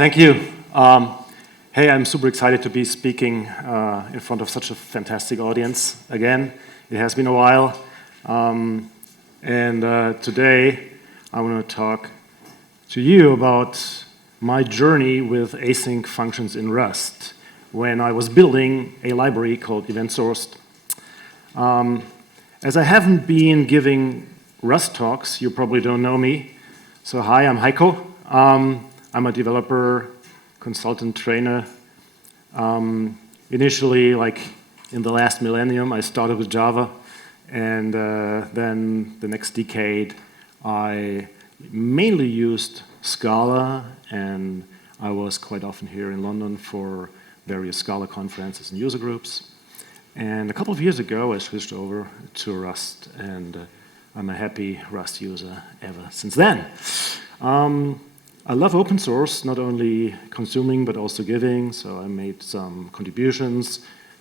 Thank you. Hey, I'm super excited to be speaking in front of such a fantastic audience again. It has been a while. Today, I want to talk to you about my journey with async functions in Rust when I was building a library called EventSourced. As I haven't been giving Rust talks, you probably don't know me. So hi, I'm Heiko. I'm a developer, consultant, trainer. Initially, like in the last millennium, I started with Java, and then the next decade, I mainly used Scala, and I was quite often here in London for various Scala conferences and user groups. And a couple of years ago, I switched over to Rust, and I'm a happy Rust user ever since then. I love open source, not only consuming but also giving, so I made some contributions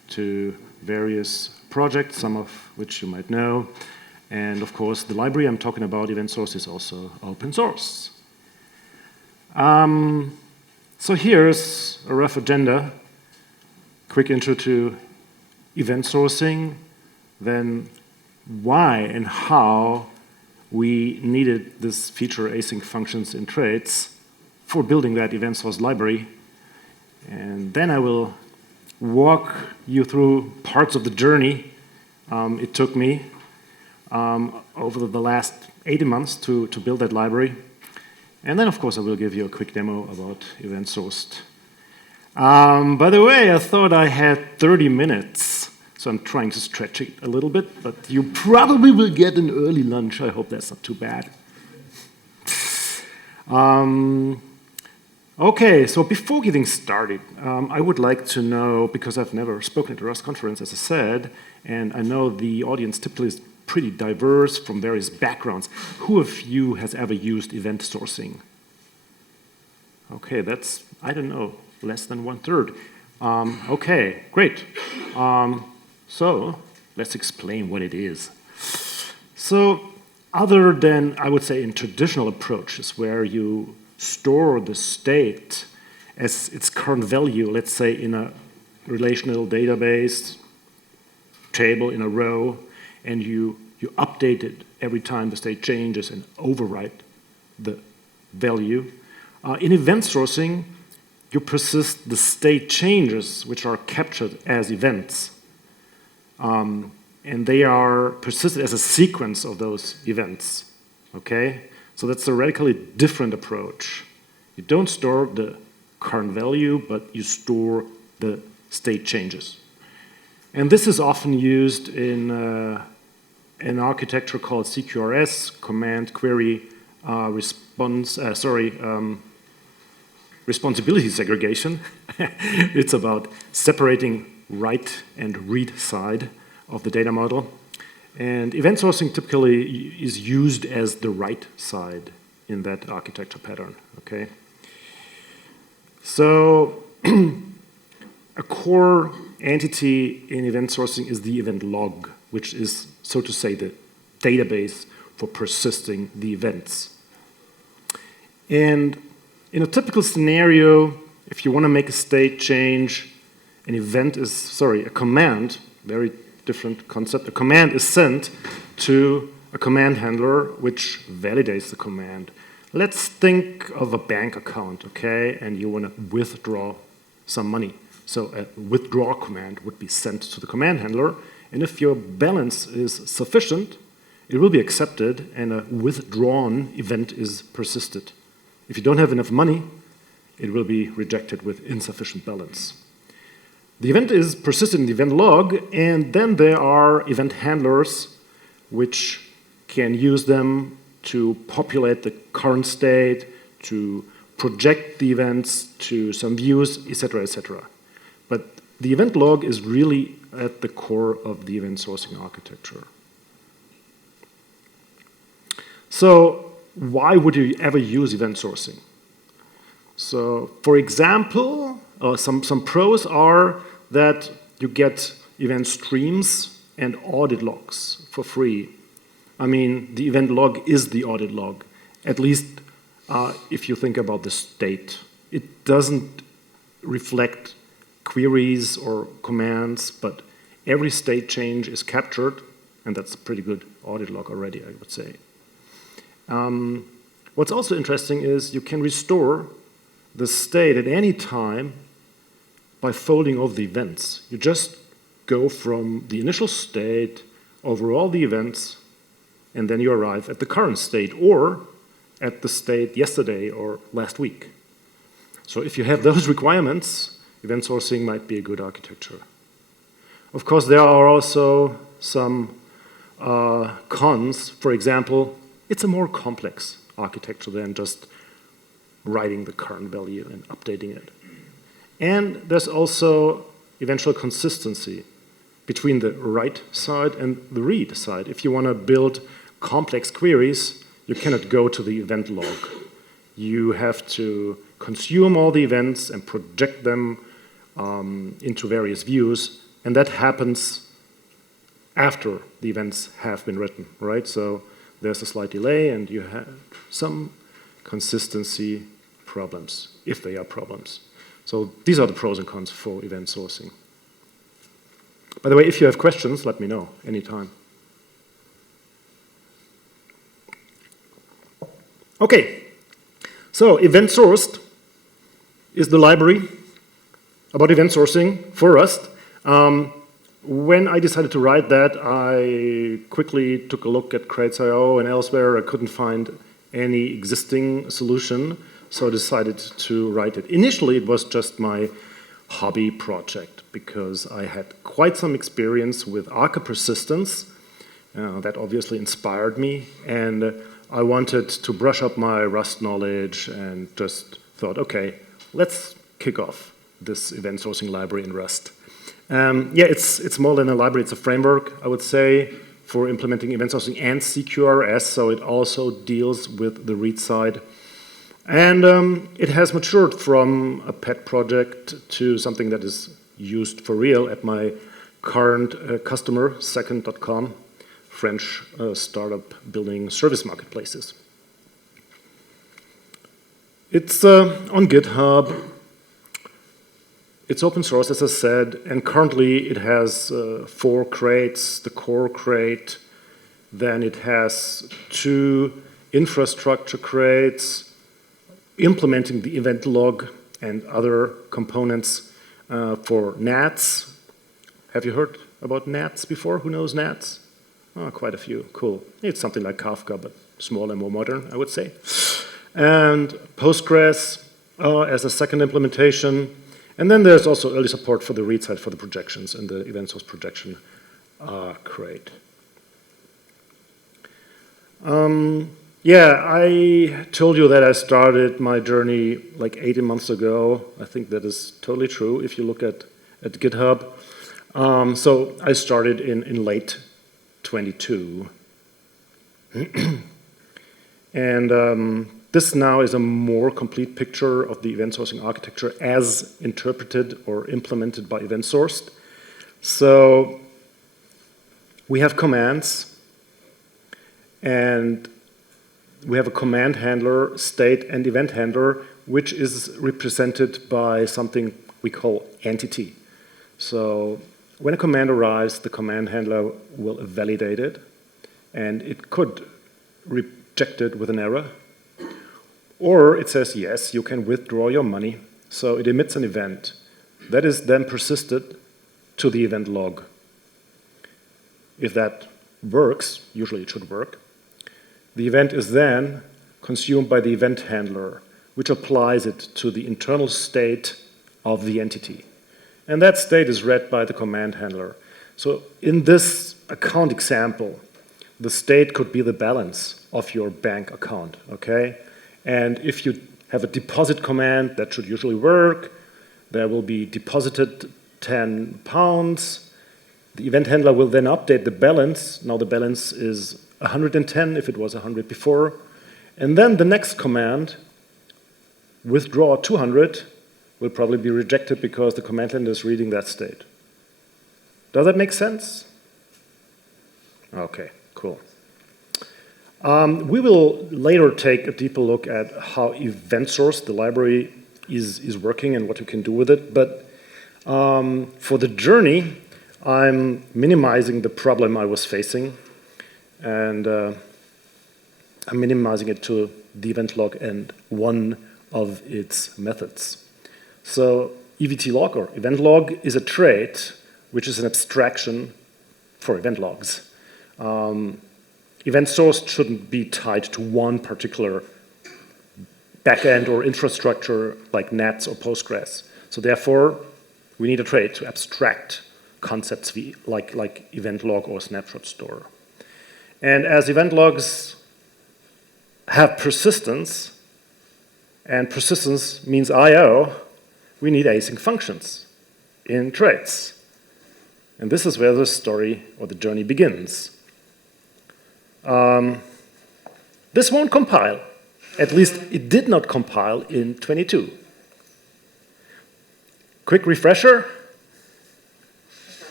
to various projects, some of which you might know. And of course, the library I'm talking about, EventSourced, is also open source. So here's a rough agenda. Quick intro to event sourcing, then why and how we needed this feature async functions in traits for building that EventSourced library. And then I will walk you through parts of the journey it took me over the last 80 months to build that library. And then, of course, I will give you a quick demo about EventSourced. By the way, I thought I had 30 minutes. So I'm trying to stretch it a little bit, but you probably will get an early lunch. I hope that's not too bad. Okay, so before getting started, I would like to know, because I've never spoken at a Rust conference, as I said, and I know the audience typically is pretty diverse from various backgrounds. Who of you has ever used event sourcing? Okay, that's, I don't know, less than 1/3. Okay, great. So let's explain what it is. So other than, I would say, in traditional approaches where you store the state as its current value, let's say in a relational database table in a row, and you update it every time the state changes and overwrite the value. In event sourcing, you persist the state changes which are captured as events. And they are persisted as a sequence of those events, okay? So that's a radically different approach. You don't store the current value, but you store the state changes. And this is often used in an architecture called CQRS, Command Query Responsibility Segregation. It's about separating write and read side of the data model. And event sourcing typically is used as the write side in that architecture pattern, okay? So a core entity in event sourcing is the event log, which is, so to say, the database for persisting the events. And in a typical scenario, if you want to make a state change, a command, very different concept, a command is sent to a command handler which validates the command. Let's think of a bank account, okay, and you want to withdraw some money. So a withdraw command would be sent to the command handler, and if your balance is sufficient, it will be accepted and a withdrawn event is persisted. If you don't have enough money, it will be rejected with insufficient balance. The event is persisted in the event log, and then there are event handlers which can use them to populate the current state, to project the events to some views, etc., etc. But the event log is really at the core of the event sourcing architecture. So why would you ever use event sourcing? So for example, some pros are that you get event streams and audit logs for free. I mean, the event log is the audit log, at least if you think about the state it doesn't reflect queries or commands, but every state change is captured, and that's a pretty good audit log already, I would say. What's also interesting is you can restore the state at any time by folding over the events. You just go from the initial state over all the events, and then you arrive at the current state or at the state yesterday or last week. So if you have those requirements, event sourcing might be a good architecture. Of course, there are also some cons. For example, it's a more complex architecture than just writing the current value and updating it. And there's also eventual consistency between the write side and the read side. If you want to build complex queries, you cannot go to the event log. You have to consume all the events and project them into various views, and that happens after the events have been written, right? So there's a slight delay, and you have some consistency problems, if they are problems. So these are the pros and cons for event sourcing. By the way, if you have questions, let me know anytime. Okay, so EventSourced is the library about event sourcing for Rust. When I decided to write that, I quickly took a look at Crates.io and elsewhere. I couldn't find any existing solution, so I decided to write it. Initially, it was just my hobby project because I had quite some experience with Arca persistence. That obviously inspired me, and I wanted to brush up my Rust knowledge and just thought, okay, let's kick off this event sourcing library in Rust. Yeah, it's more than a library, it's a framework, I would say, for implementing event sourcing and CQRS, so it also deals with the read side. And it has matured from a pet project to something that is used for real at my current customer, Second.com, French startup building service marketplaces. It's on GitHub. It's open source, as I said, and currently it has 4 crates, the core crate, then it has 2 infrastructure crates, implementing the event log and other components for NATs. Have you heard about NATs before? Who knows NATs? Oh, quite a few, cool. It's something like Kafka, but smaller and more modern, I would say. And Postgres as a second implementation. And then there's also early support for the read side for the projections and the event source projection crate. Yeah, I told you that I started my journey like 18 months ago. I think that is totally true if you look at GitHub. So I started in late 22. And this now is a more complete picture of the event sourcing architecture as interpreted or implemented by EventSourced. So we have commands, and we have a command handler, state, and event handler, which is represented by something we call entity. So when a command arrives, the command handler will validate it, and it could reject it with an error. Or it says, yes, you can withdraw your money. So it emits an event. That is then persisted to the event log. If that works, usually it should work, the event is then consumed by the event handler, which applies it to the internal state of the entity. And that state is read by the command handler. So in this account example, the state could be the balance of your bank account, okay? And if you have a deposit command, that should usually work. There will be deposited 10 pounds. The event handler will then update the balance. Now the balance is 110 if it was 100 before. And then the next command, withdraw 200, will probably be rejected because the command handler is reading that state. Does that make sense? Okay, cool. We will later take a deeper look at how EventSourced, the library, is working and what you can do with it. But for the journey, I'm minimizing the problem I was facing, and I'm minimizing it to the event log and one of its methods. So EVT log or event log is a trait which is an abstraction for event logs. EventSourced shouldn't be tied to one particular backend or infrastructure like Nats or Postgres. So therefore, we need a trait to abstract concepts like event log or snapshot store. And as event logs have persistence, and persistence means I/O, we need async functions in traits. And this is where the story or the journey begins. This won't compile. At least it did not compile in 22. Quick refresher.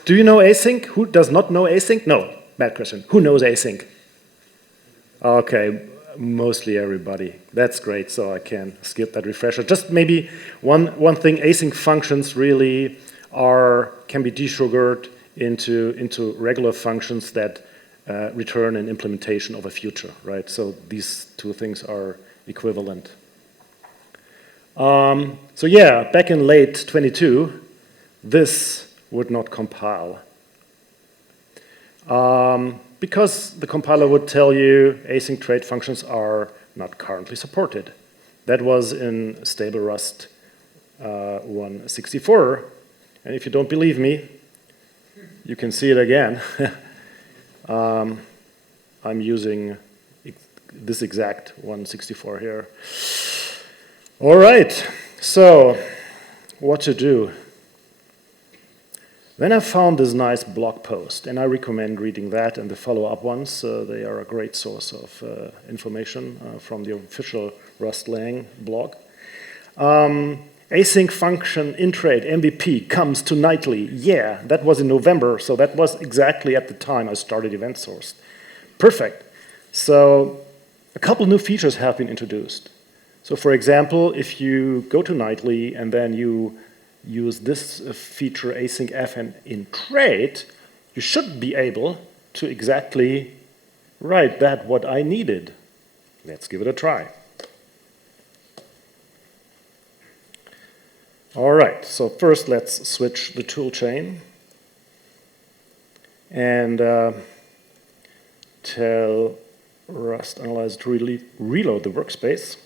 Do you know async? Who does not know async? No, bad question. Who knows async? Okay, mostly everybody. That's great, so I can skip that refresher. Just maybe one thing, async functions really can be desugared into regular functions that return an implementation of a future, right? So these two things are equivalent. So yeah, back in late 22, this would not compile. Because the compiler would tell you async trait functions are not currently supported. That was in stable Rust 164. And if you don't believe me, you can see it again. I'm using this exact 164 here. All right, so what to do? Then I found this nice blog post, and I recommend reading that and the follow-up ones. They are a great source of information from the official Rust-Lang blog. Async function in trait MVP comes to nightly. Yeah, that was in November, so that was exactly at the time I started EventSourced. Perfect. So a couple new features have been introduced. So for example, if you go to nightly and then you use this feature async fn in trait, you should be able to exactly write that what I needed. Let's give it a try. All right, so first let's switch the tool chain and tell Rust Analyzer to reload the workspace.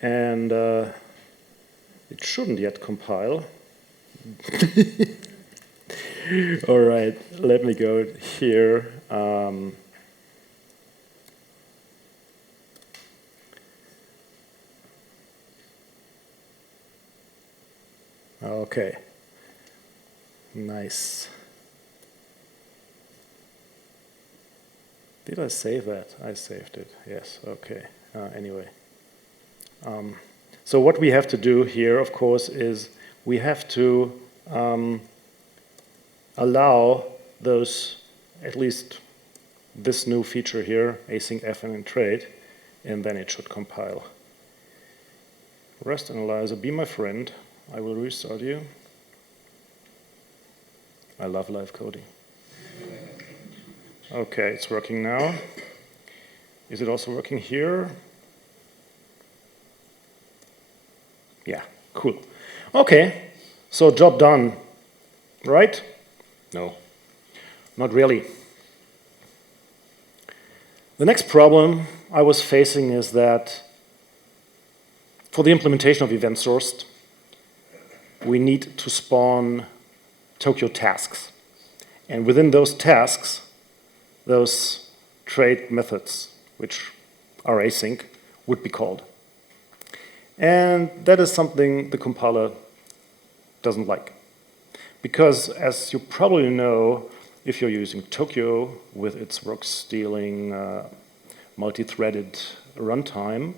And it shouldn't yet compile. All right, let me go here. Okay, nice. Did I save that? I saved it, yes, okay. Anyway. So what we have to do here, of course, is we have to allow those, at least this new feature here, async fn in trait, and then it should compile. Rust Analyzer, be my friend. I will restart you. I love live coding. Okay, it's working now. Is it also working here? Yeah, cool. Okay, so job done, right? No, not really. The next problem I was facing is that for the implementation of EventSourced, we need to spawn Tokyo tasks. And within those tasks, those trait methods, which are async, would be called. And that is something the compiler doesn't like. Because as you probably know, if you're using Tokyo with its work-stealing, multi-threaded runtime,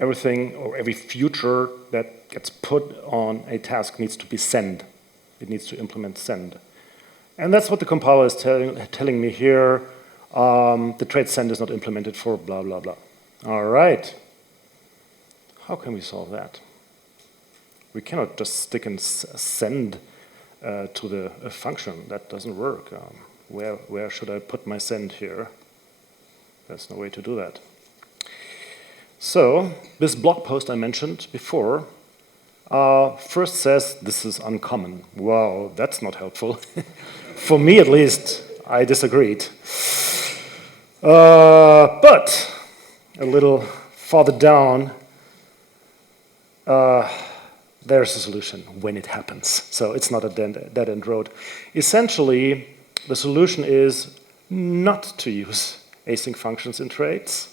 everything or every future that gets put on a task needs to be send. It needs to implement send. And that's what the compiler is telling me here. The trait send is not implemented for blah, blah, blah. All right. how can we solve that? We cannot just stick and send to the function. That doesn't work. Where should I put my send here? There's no way to do that. So this blog post I mentioned before first says this is uncommon. Wow, that's not helpful. For me at least, I disagreed. But a little farther down, there's a solution when it happens. So it's not a dead-end road. Essentially, the solution is not to use async functions in trades.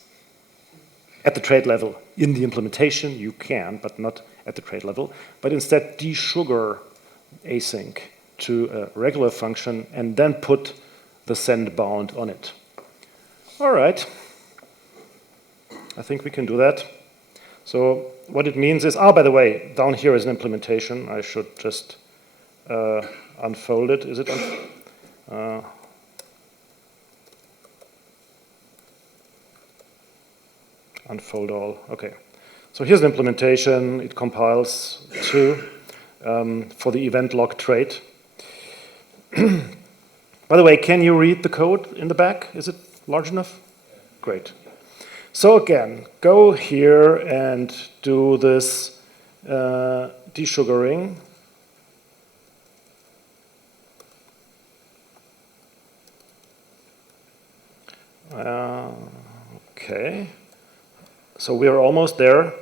At the trade level, in the implementation, you can, but not at the trade level. But instead, desugar async to a regular function and then put the send bound on it. All right. I think we can do that. So what it means is, by the way, down here is an implementation. I should just unfold it. Is it unfold all? Okay. So here's an implementation. It compiles to for the event log trait. By the way, can you read the code in the back? Is it large enough? Great. So again, go here and do this desugaring. Okay. So we are almost there.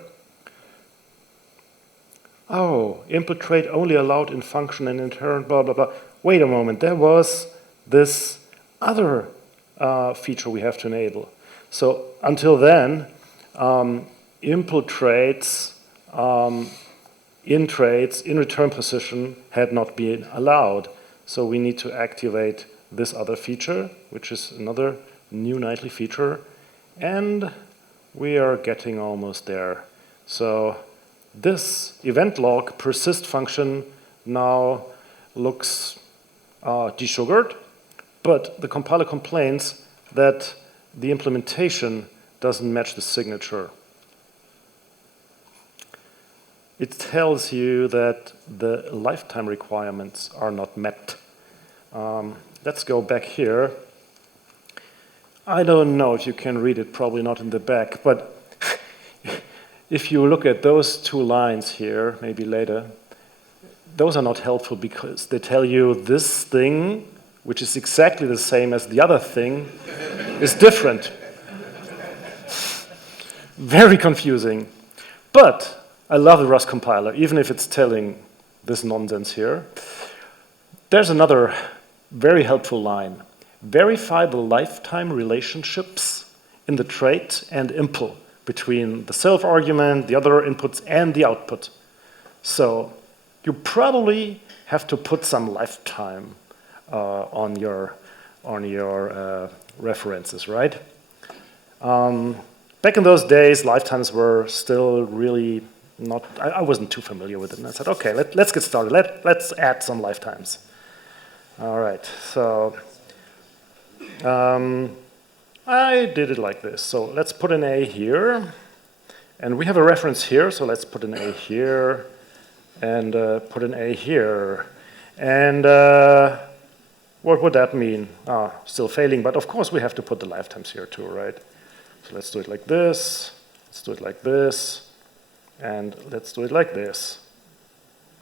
Oh, input trait only allowed in function and inherent, blah, blah, blah. Wait a moment, there was this other feature we have to enable. So until then, input traits in traits in return position had not been allowed. So we need to activate this other feature, which is another new nightly feature. And we are getting almost there. So this event log persist function now looks desugared, but the compiler complains that the implementation doesn't match the signature. It tells you that the lifetime requirements are not met. Let's go back here. I don't know if you can read it, probably not in the back, but if you look at those two lines here, maybe later, those are not helpful because they tell you this thing, which is exactly the same as the other thing, is different. Very confusing. But I love the Rust compiler, even if it's telling this nonsense here. There's another very helpful line. Verify the lifetime relationships in the trait and impl between the self argument, the other inputs, and the output. So you probably have to put some lifetime on your references, right? Back in those days, lifetimes were still really not, I wasn't too familiar with it. And I said, okay, let's get started. Let's add some lifetimes. All right, so I did it like this. So let's put an A here. And we have a reference here, so let's put an A here and put an A here. And what would that mean? Still failing, but of course we have to put the lifetimes here too, right? So let's do it like this, let's do it like this, and let's do it like this.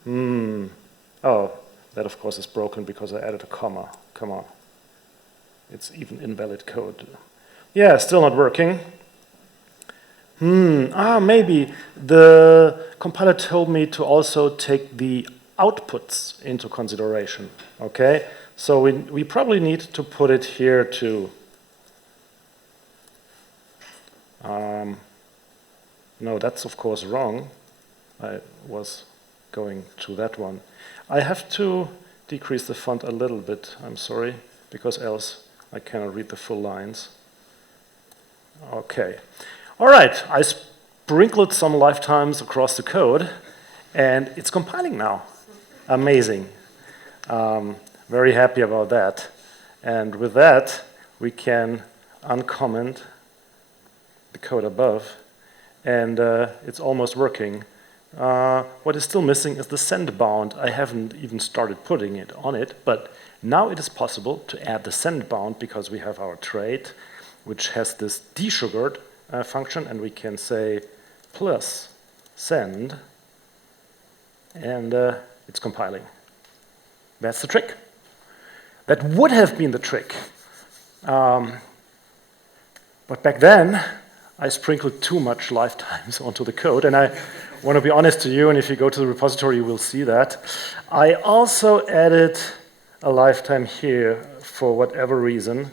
Oh, that of course is broken because I added a comma. Come on. It's even invalid code. Yeah, still not working. Maybe the compiler told me to also take the outputs into consideration, okay? So we probably need to put it here too. No, that's of course wrong. I was going to that one. I have to decrease the font a little bit, I'm sorry, because else I cannot read the full lines. Okay. All right, I sprinkled some lifetimes across the code, and it's compiling now. Amazing. Very happy about that. And with that, we can uncomment the code above and it's almost working. What is still missing is the send bound. I haven't even started putting it on it, but now it is possible to add the send bound because we have our trait, which has this desugared function, and we can say plus send, and it's compiling. That's the trick. That would have been the trick. But back then, I sprinkled too much lifetimes onto the code, and I want to be honest to you, and if you go to the repository, you will see that. I also added a lifetime here for whatever reason.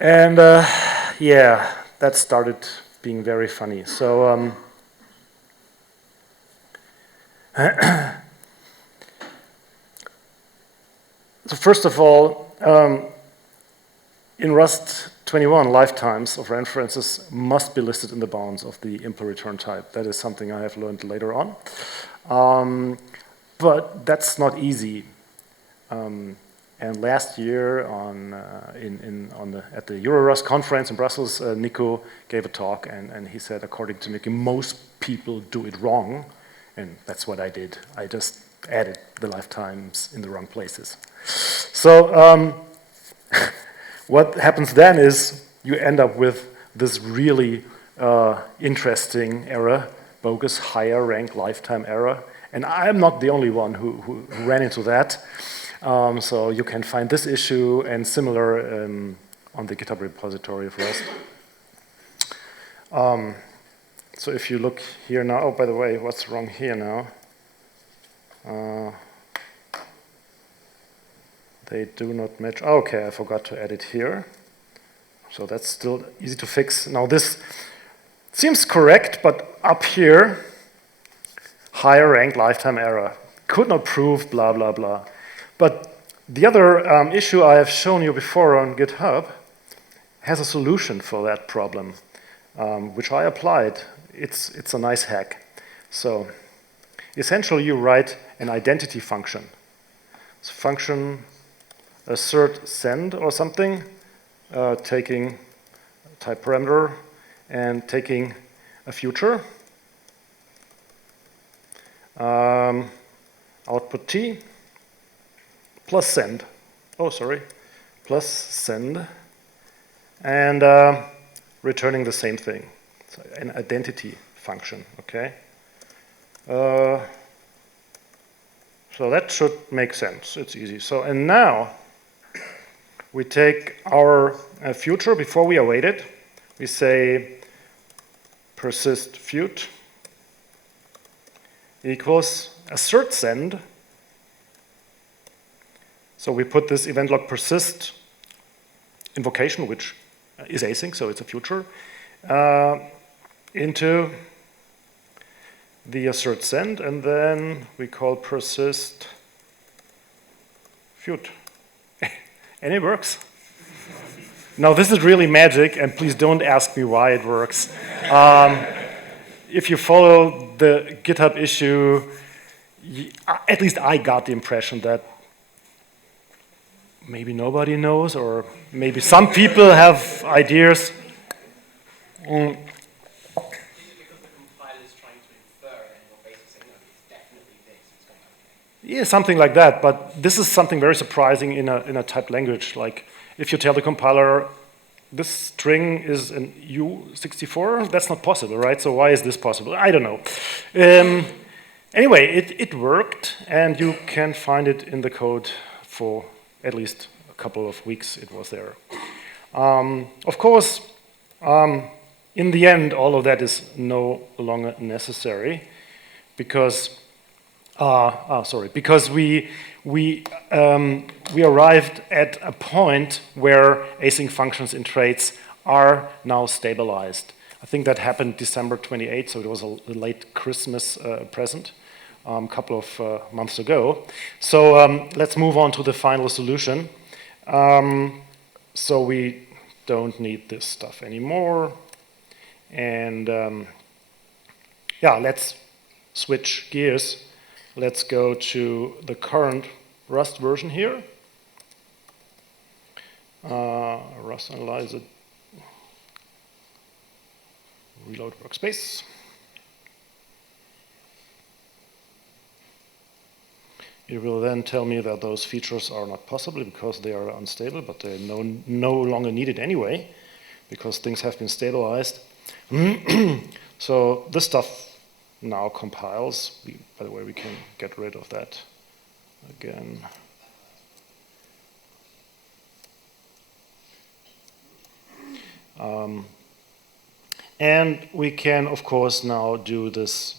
And yeah, that started being very funny. So so first of all, in Rust 21, lifetimes of references must be listed in the bounds of the impl return type. That is something I have learned later on. But that's not easy. And last year at the Eurorust conference in Brussels, Nico gave a talk, and he said, according to Nico, most people do it wrong. And that's what I did. I just added the lifetimes in the wrong places. So what happens then is you end up with this really interesting error, bogus higher rank lifetime error. And I'm not the only one who ran into that. So you can find this issue and similar on the GitHub repository of Rust. So if you look here now, oh, by the way, what's wrong here now? They do not match. Oh, okay, I forgot to add it here. So that's still easy to fix. Now this seems correct, but up here, higher rank lifetime error. Could not prove, blah, blah, blah. But the other issue I have shown you before on GitHub has a solution for that problem, which I applied. It's a nice hack. So essentially, you write an identity function. It's a function assert send or something, taking a type parameter and taking a future. Output t plus send. Oh, sorry. Plus send. And returning the same thing. So an identity function, okay? So that should make sense. It's easy. So, and now we take our future before we await it. We say persist fut equals assert send. So we put this event log persist invocation, which is async, so it's a future, into the assert send, and then we call persist fut. And it works. Now this is really magic, and please don't ask me why it works. If you follow the GitHub issue, at least I got the impression that maybe nobody knows, or maybe some people have ideas. Yeah, something like that, but this is something very surprising in a typed language. Like, if you tell the compiler, this string is an U64, that's not possible, right? So why is this possible? I don't know. Anyway, it worked, and you can find it in the code for at least a couple of weeks it was there. Of course, in the end, all of that is no longer necessary, because because we arrived at a point where async functions in traits are now stabilized. I think that happened December 28th, so it was a late Christmas present a couple of months ago. So let's move on to the final solution. So we don't need this stuff anymore. And yeah, let's switch gears. Let's go to the current Rust version here. Rust Analyzer. reload workspace. It will then tell me that those features are not possible because they are unstable, but they're no longer needed anyway, because things have been stabilized. So this stuff now compiles. By the way, we can get rid of that again. And we can, of course, now do this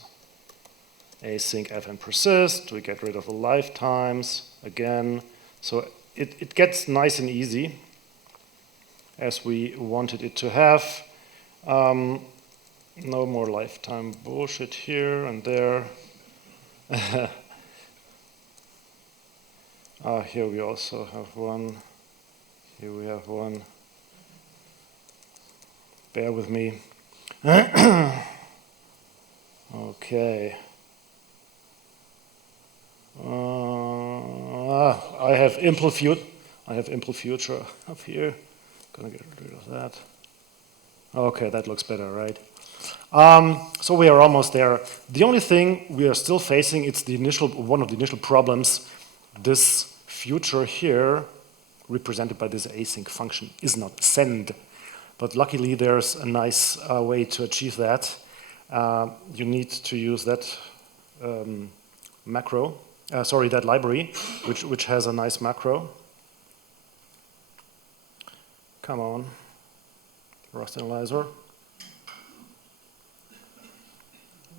async event persist. We get rid of the lifetimes again. So it gets nice and easy as we wanted it to have. No more lifetime bullshit here and there. Here we also have one. Here we have one. Bear with me. Okay. I have impl future up here. Gonna get rid of that. Okay, that looks better, right? So we are almost there. The only thing we are still facing, it's one of the initial problems. This future here, represented by this async function, is not send. But luckily, there's a nice way to achieve that. You need to use that that library, which has a nice macro. Come on, Rust Analyzer.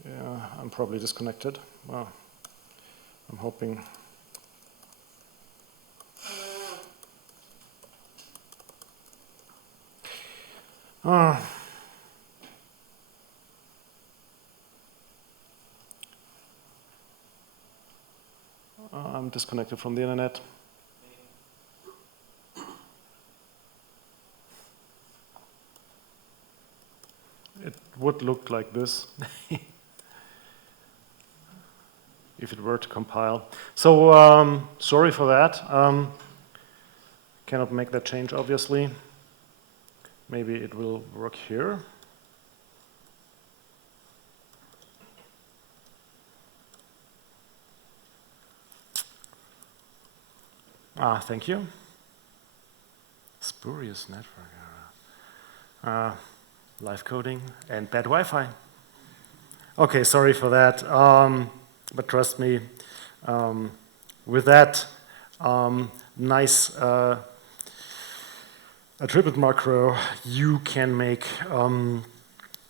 Yeah, I'm probably disconnected. Well, I'm hoping. I'm disconnected from the internet. It would look like this if it were to compile. So sorry for that. Cannot make that change, obviously. Maybe it will work here. Thank you. Spurious network error. Live coding and bad Wi-Fi. Okay, sorry for that. But trust me, with that nice attribute macro, you can make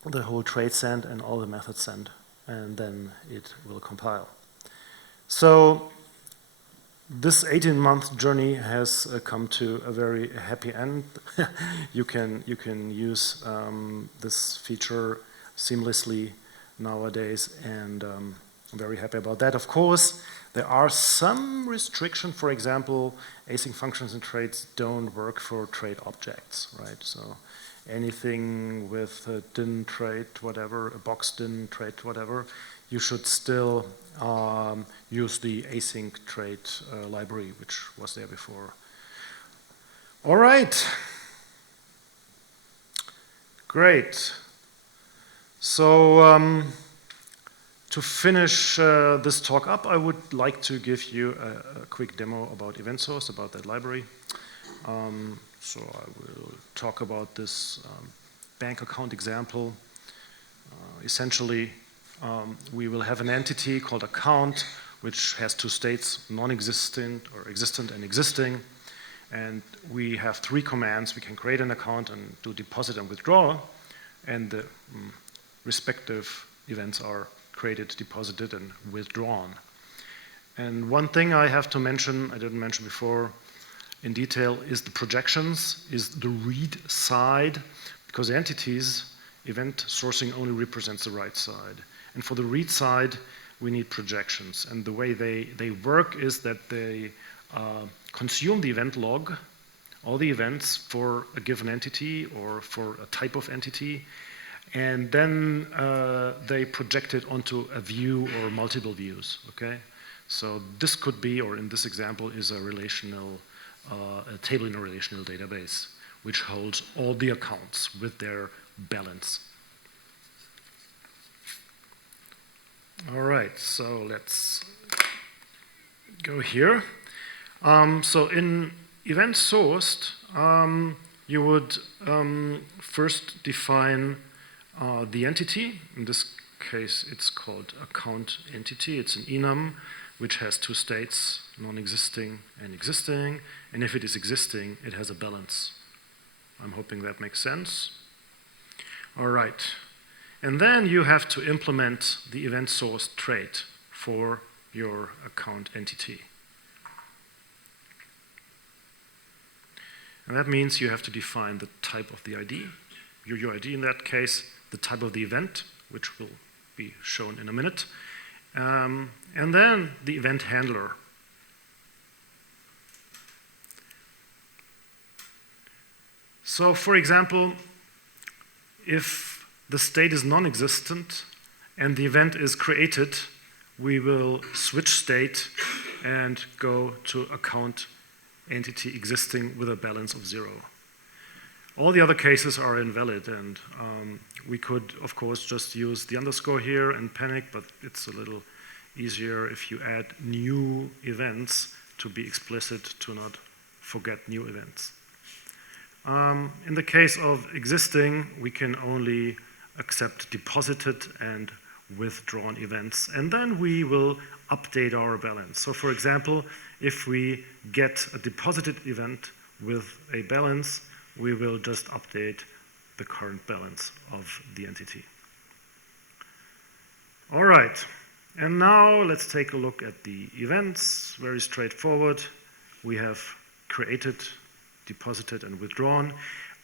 the whole trade send and all the methods send, and then it will compile. So this 18-month journey has come to a very happy end. You can use this feature seamlessly nowadays, and I'm very happy about that. Of course, there are some restrictions. For example, async functions and trades don't work for trade objects, right? So anything with a didn't trade whatever, a box didn't trade whatever, you should still use the async trade library, which was there before. All right. Great. So to finish this talk up, I would like to give you a quick demo about EventSourced, about that library. So I will talk about this bank account example. Essentially, we will have an entity called account, which has two states, non-existent or existent and existing. And we have three commands. We can create an account and do deposit and withdraw. And the respective events are created, deposited, and withdrawn. And one thing I have to mention, I didn't mention before in detail, is the projections, is the read side, because entities, event sourcing only represents the right side. And for the read side, we need projections. And the way they work is that they consume the event log, all the events for a given entity or for a type of entity, and then they project it onto a view or multiple views, okay? So this could be, or in this example, is a relational, a table in a relational database, which holds all the accounts with their balance. All right, so let's go here. So in EventSourced, you would first define the entity. In this case, it's called account entity. It's an enum which has two states, non-existing and existing. And if it is existing, it has a balance. I'm hoping that makes sense. All right. And then you have to implement the EventSourced trait for your account entity. And that means you have to define the type of the ID, your UID in that case, the type of the event, which will be shown in a minute, and then the event handler. So for example, if the state is non-existent and the event is created, we will switch state and go to account entity existing with a balance of 0. All the other cases are invalid, and we could, of course, just use the underscore here and panic, but it's a little easier if you add new events to be explicit, to not forget new events. In the case of existing, we can only accept deposited and withdrawn events, and then we will update our balance. So for example, if we get a deposited event with a balance, we will just update the current balance of the entity. All right, and now let's take a look at the events. Very straightforward. We have created, deposited, and withdrawn.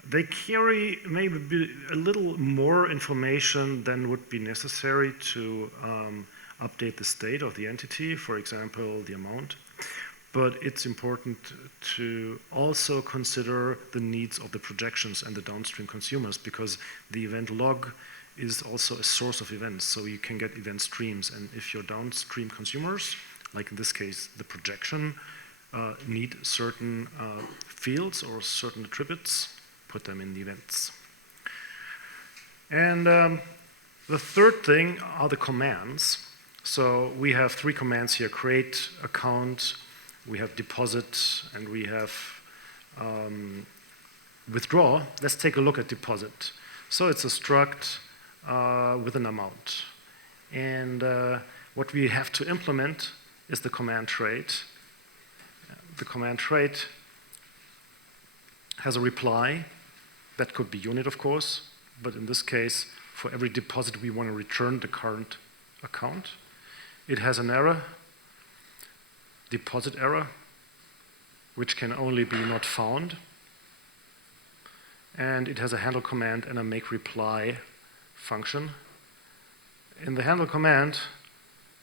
They carry maybe a little more information than would be necessary to update the state of the entity, for example, the amount. But it's important to also consider the needs of the projections and the downstream consumers, because the event log is also a source of events, so you can get event streams. And if your downstream consumers, like in this case the projection, need certain fields or certain attributes, put them in the events. And the third thing are the commands. So we have 3 commands here: create, account, we have deposit, and we have withdraw. Let's take a look at deposit. So it's a struct with an amount. And what we have to implement is the command trait. The command trait has a reply. That could be unit, of course, but in this case, for every deposit, we want to return the current account. It has an error, deposit error, which can only be not found. And it has a handle command and a make reply function. In the handle command,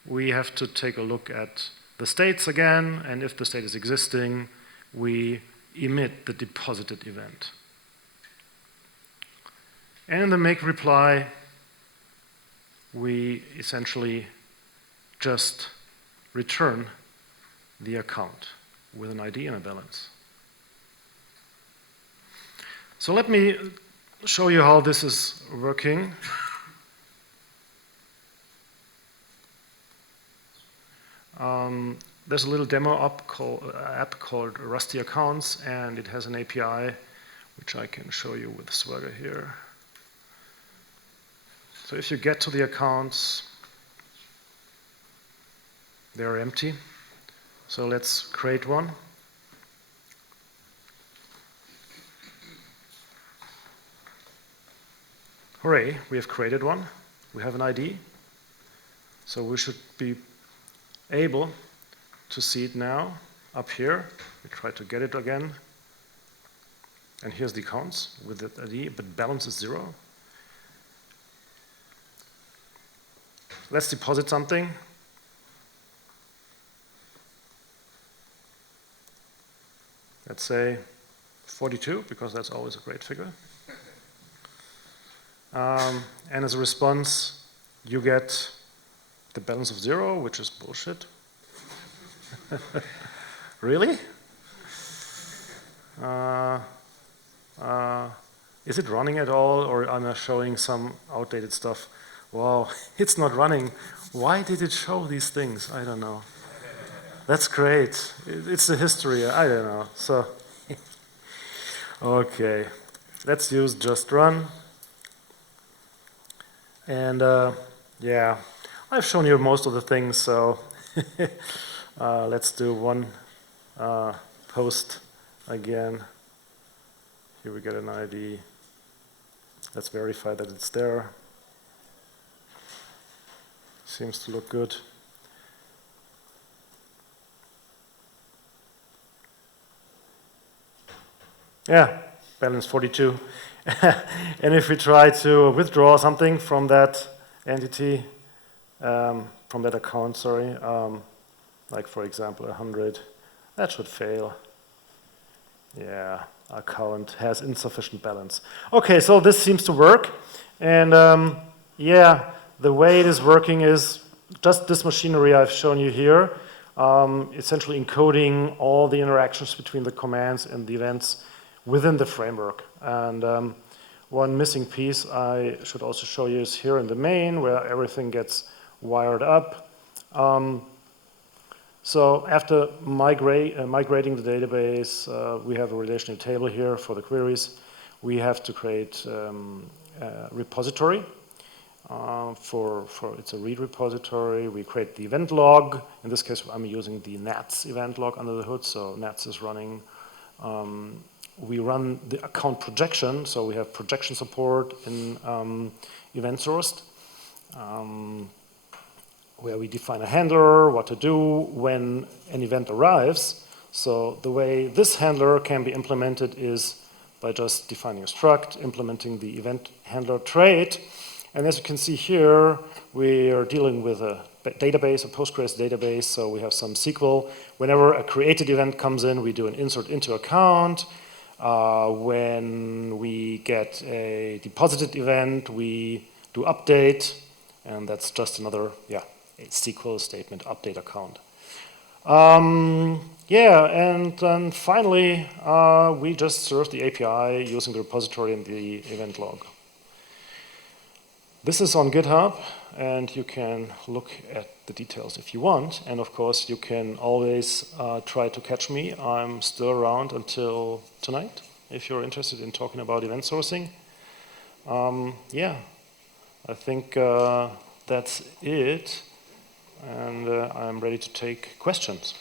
we have to take a look at the states again, and if the state is existing, we emit the deposited event. And in the make reply, we essentially just return the account with an ID and a balance. So let me show you how this is working. There's a little demo app called Rusty Accounts, and it has an API which I can show you with Swagger here. So if you get to the accounts, they're empty. So let's create one. Hooray, we have created one. We have an ID. So we should be able to see it now up here. We try to get it again. And here's the accounts with the ID, but balance is 0. Let's deposit something. Let's say 42, because that's always a great figure. And as a response, you get the balance of 0, which is bullshit. Really? Is it running at all, or am I showing some outdated stuff? Wow, it's not running. Why did it show these things? I don't know. That's great. It's the history. I don't know. So, okay, let's use just run. And yeah, I've shown you most of the things. So let's do one post again. Here we get an ID. Let's verify that it's there. Seems to look good. Yeah, balance 42. And if we try to withdraw something from that entity, from that account, sorry, like for example 100, that should fail. Yeah, account has insufficient balance. Okay, so this seems to work. And yeah, the way it is working is just this machinery I've shown you here, essentially encoding all the interactions between the commands and the events within the framework. And one missing piece I should also show you is here in the main, where everything gets wired up. So after migrating the database, we have a relational table here for the queries. We have to create a repository. It's a read repository. We create the event log. In this case, I'm using the Nats event log under the hood, so Nats is running. We run the account projection, so we have projection support in EventSourced, where we define a handler, what to do when an event arrives. So the way this handler can be implemented is by just defining a struct, implementing the event handler trait. And as you can see here, we are dealing with a database, a Postgres database, so we have some SQL. Whenever a created event comes in, we do an insert into account. When we get a deposited event, we do update, and that's just another, yeah, a SQL statement, update account. Yeah, and then finally, we just serve the API using the repository and the event log. This is on GitHub, and you can look at the details if you want. And of course, you can always try to catch me. I'm still around until tonight, if you're interested in talking about event sourcing. Yeah, I think that's it. And I'm ready to take questions.